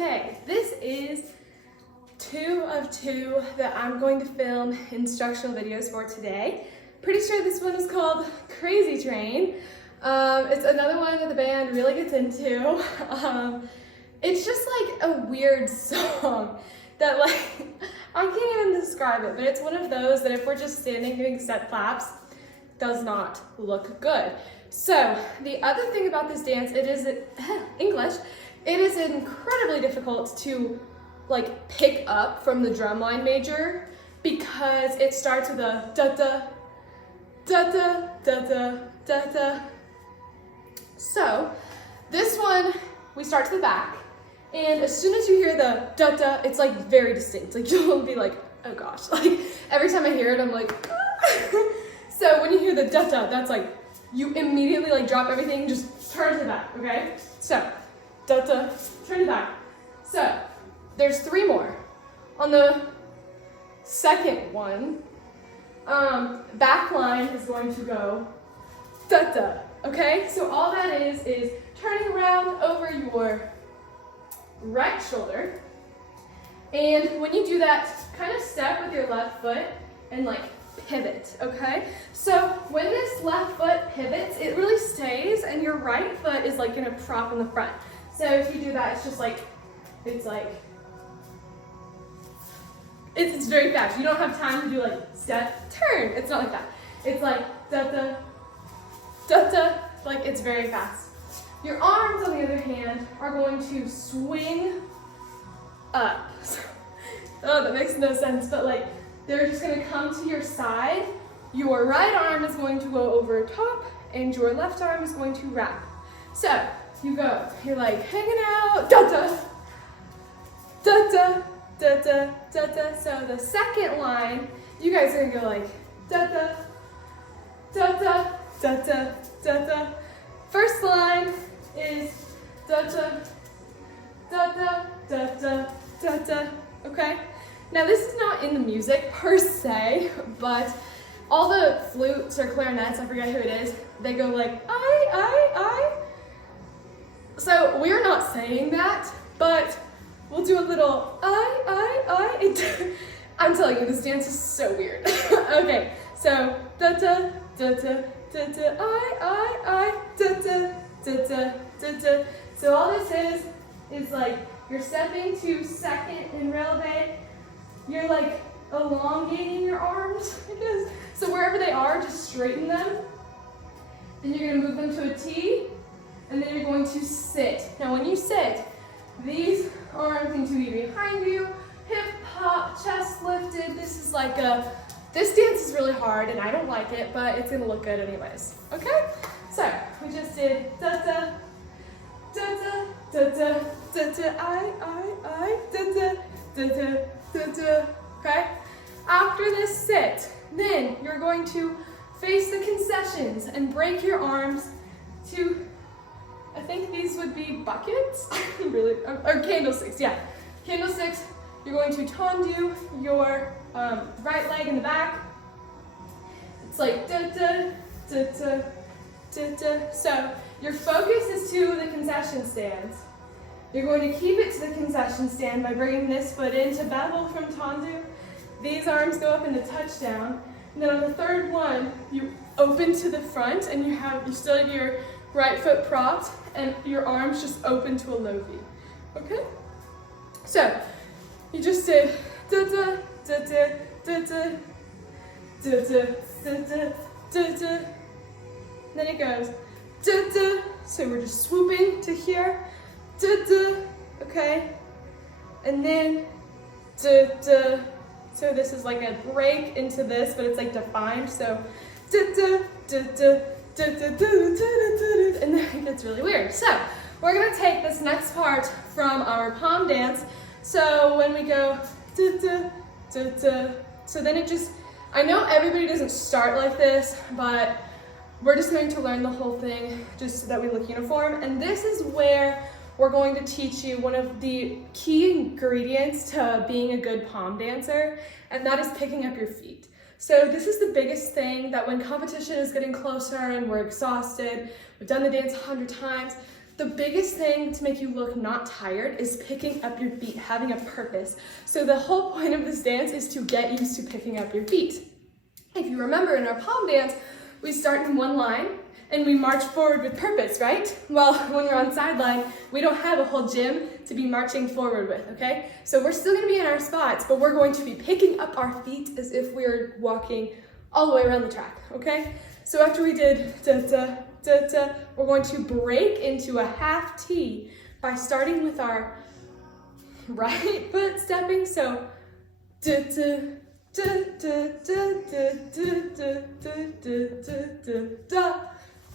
Okay, this is 2 of 2 that I'm going to film instructional videos for today. Pretty sure this one is called Crazy Train. It's another one that the band really gets into. It's just like a weird song that I can't even describe it, but it's one of those that if we're just standing doing set claps, does not look good. So the other thing about this dance, it is English. It is incredibly difficult to pick up from the drumline major because it starts with a da da da da da da da da. So this one we start to the back, and as soon as you hear the da da, it's very distinct. You'll be like, oh gosh, every time I hear it, I'm like. Ah. So when you hear the da da, that's you immediately drop everything, just turn to the back, okay? So da da, turn to the back. So there's 3 more. On the second one, back line is going to go da da, okay? So all that is turning around over your right shoulder. And when you do that, kind of step with your left foot and pivot, okay? So when this left foot pivots, it really stays and your right foot is gonna prop in the front. So if you do that, it's just it's very fast. You don't have time to do step, turn. It's not like that. It's da da, da da, it's very fast. Your arms, on the other hand, are going to swing up. Oh, that makes no sense, but they're just gonna come to your side. Your right arm is going to go over top, and your left arm is going to wrap. So you go, you're hanging out, da da, da da, da da, da da. So the second line, you guys are gonna go da da, da da, da da, da da. First line is da da, da da, da da, da da. Okay. Now this is not in the music per se, but all the flutes or clarinets, I forget who it is, they go I. So we're not saying that, but we'll do a little I. I'm telling you, this dance is so weird. Okay, so da da da da da da I da da da da da da. So all this is you're stepping to second and releve. You're elongating your arms, I guess. So wherever they are, just straighten them. Then you're gonna move them to a T, and then you're going to sit. Now when you sit, these arms need to be behind you, hip hop, chest lifted. This is this dance is really hard and I don't like it, but it's gonna look good anyways, okay? So we just did da da, da da, da da, da da, I, da da, da da, da da, okay? After this sit, then you're going to face the concessions and break your arms to, I think these would be buckets, really, or candlesticks, yeah. Candlesticks, you're going to tendu your right leg in the back. It's da da, da da, da da. So your focus is to the concession stands. You're going to keep it to the concession stand by bringing this foot into bevel from tendu. These arms go up into touchdown. And then on the third one, you open to the front and you still have your right foot propped and your arms just open to a low V. Okay? So you just did da da da da da da da da da da da da. Then it goes da da. So we're just swooping to here. Da da. Okay? And then da da. So this is a break into this, but it's defined. So da da da da da da da da, and then it gets really weird. So we're gonna take this next part from our palm dance. So when we go da da da da, so then it just, I know everybody doesn't start like this, but we're just going to learn the whole thing just so that we look uniform. And this is where we're going to teach you one of the key ingredients to being a good palm dancer, and that is picking up your feet. So this is the biggest thing that when competition is getting closer and we're exhausted, we've done the dance 100 times, The biggest thing to make you look not tired is picking up your feet, having a purpose. So the whole point of this dance is to get used to picking up your feet. If you remember in our palm dance, we start in one line and we march forward with purpose, right? Well, when you're on sideline, we don't have a whole gym to be marching forward with, okay? So we're still gonna be in our spots, but we're going to be picking up our feet as if we're walking all the way around the track, okay? So after we did da-da, da-da, we're going to break into a half T by starting with our right foot stepping. So da-da,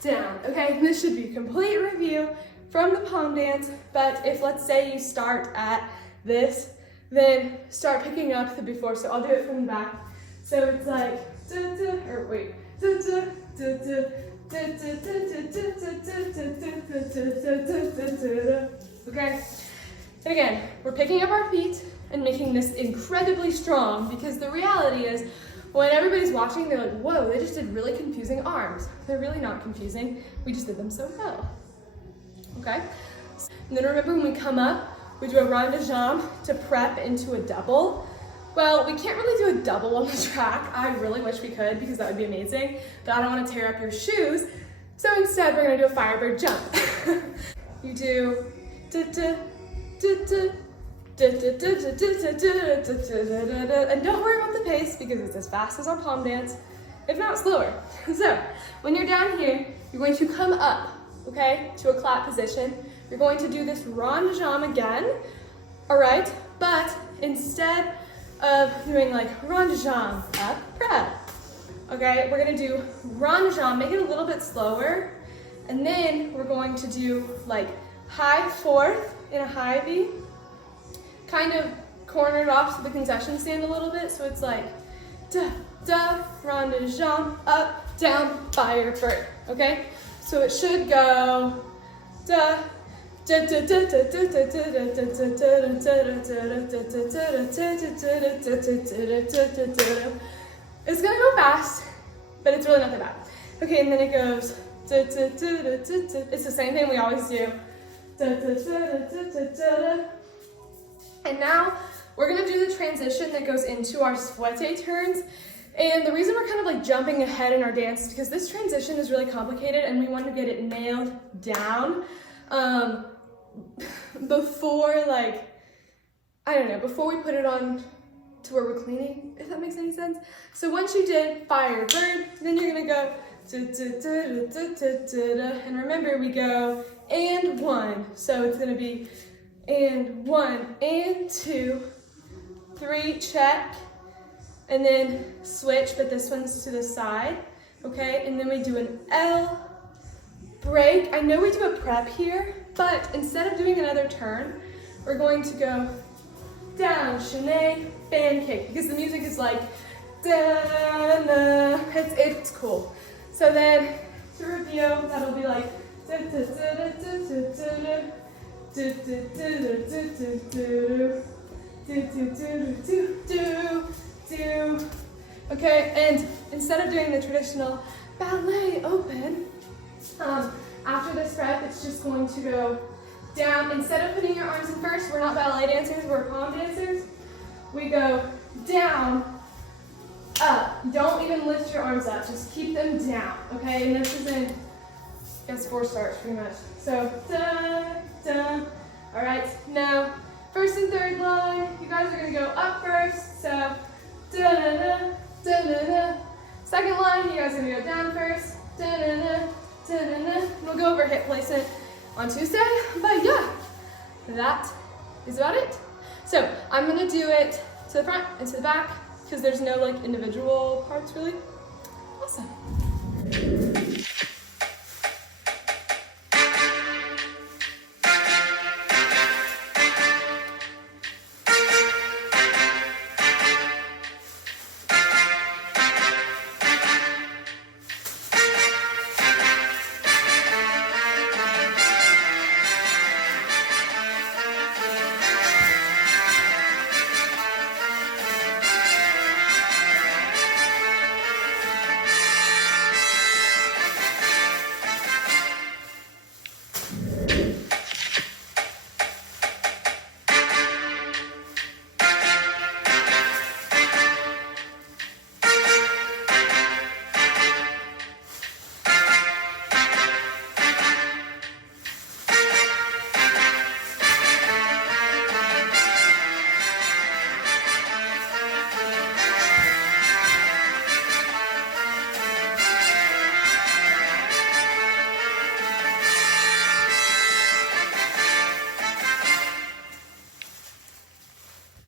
down. Okay, this should be a complete review from the palm dance, but if let's say you start at this, then start picking up the before. So I'll do it from the back. So it's like or wait, okay. And again, we're picking up our feet and making this incredibly strong, because the reality is when everybody's watching, they're like, whoa, they just did really confusing arms. They're really not confusing. We just did them so well. Okay? And then remember when we come up, we do a rond de jambe to prep into a double. Well, we can't really do a double on the track. I really wish we could, because that would be amazing, but I don't want to tear up your shoes. So instead, we're going to do a firebird jump. You do and don't worry about the pace, because it's as fast as our palm dance, if not slower. So when you're down here, you're going to come up, okay, to a clap position. You're going to do this rond de jambe again, all right? But instead of doing like rond de jambe, up, prep, okay, we're gonna do rond de jambe, make it a little bit slower, and then we're going to do like high fourth in a high V, kind of cornered off to the concession stand a little bit, so it's like da, da, rond de jambe, up, down, firebird, okay? So it should go da, it's gonna go fast, but it's really not that bad. Okay, and then it goes, it's the same thing we always do. And now we're gonna do the transition that goes into our souhaité turns. And the reason we're kind of like jumping ahead in our dance is because this transition is really complicated and we want to get it nailed down. Before, like, I don't know, before we put it on to where we're cleaning, if that makes any sense. So once you did firebird, then you're gonna go and remember we go and one. So it's gonna be and one and 2, 3, check, and then switch, but this one's to the side, okay? And then we do an L, break. I know we do a prep here, but instead of doing another turn, we're going to go down, chaîné, fan kick, because the music is like, da-na. It's cool. So then, to review, that'll be like, okay, and instead of doing the traditional ballet open, after this prep, it's just going to go down. Instead of putting your arms in first, we're not ballet dancers, we're palm dancers. We go down, up. Don't even lift your arms up, just keep them down, okay? And this is in, I guess, 4 starts pretty much. So, da, da. All right, now, first and third line, you guys are gonna go up first, so, da, da, da, da, da, da. Second line, you guys are gonna go down first, da, da, da. We'll go over hip placement on Tuesday, but yeah, that is about it. So I'm gonna do it to the front and to the back, because there's no like individual parts really. Awesome.